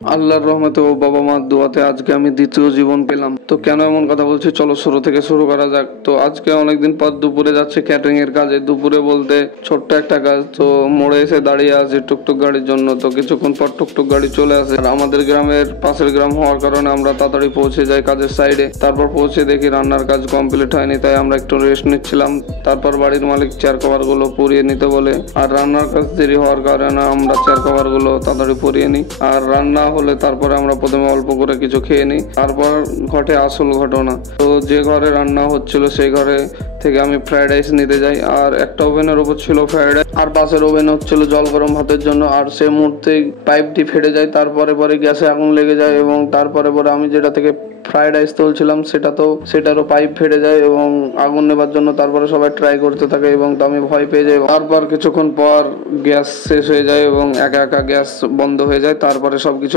আল্লাহর রহমতে ও বাবা মার দোয়াতে আজকে আমি দ্বিতীয় জীবন পেলাম। তো কেন এমন কথা বলছি, চলো শুরু থেকে শুরু করা যাক। তো আজকে অনেকদিন পর দুপুরে যাচ্ছে ক্যাটারিং এর কাজে। দুপুরে বলতে ছোট্ট একটা কাজ। তো মোড়ে এসে দাঁড়িয়ে আছে টুকটুক গাড়ির জন্য। তো কিছুক্ষণ পর টুকটুক গাড়ি চলে আসে। আর আমাদের গ্রামের পাশের গ্রাম হওয়ার কারণে আমরা তাড়াতাড়ি পৌঁছে যাই কাজের সাইডে। তারপর পৌঁছে দেখি রান্নার কাজ কমপ্লিট হয়নি, তাই আমরা একটু রেস্ট নিচ্ছিলাম। তারপর বাড়ির মালিক চেয়ার কভার গুলো পরিয়ে নিতে বলে। আর রান্নার কাজ দেরি হওয়ার কারণে আমরা চেয়ার কভার গুলো তাড়াতাড়ি পরিয়ে নিই। আর রান্না হলে তারপরে আমরা প্রথমে অল্প করে কিছু খেয়ে নিই। তারপর ঘটে আসল ঘটনা। তো যে ঘরে রান্না হচ্ছিল সেই ঘরে থেকে আমি ফ্রাইড রাইস নিতে যাই। আর একটা ওভেনের উপর ছিল ফ্রাইড রাইস, আর পাশের ওভেন হচ্ছিল জল গরম ভাতের জন্য। আর সে মুহূর্তে পাইপটি ফেটে যায়। তারপরে গ্যাসে আগুন লেগে যায় এবং তারপরে আমি যেটা থেকে ফ্রাইড রাইস তুলছিলাম সেটারও পাইপ ফেটে যায় এবং আগুন নেবার জন্য তারপরে সবাই ট্রাই করতে থাকে এবং আমি ভয় পেয়ে যাই। তারপর কিছুক্ষণ পর গ্যাস শেষ হয়ে যায় এবং একা একা গ্যাস বন্ধ হয়ে যায়। তারপরে সবকিছু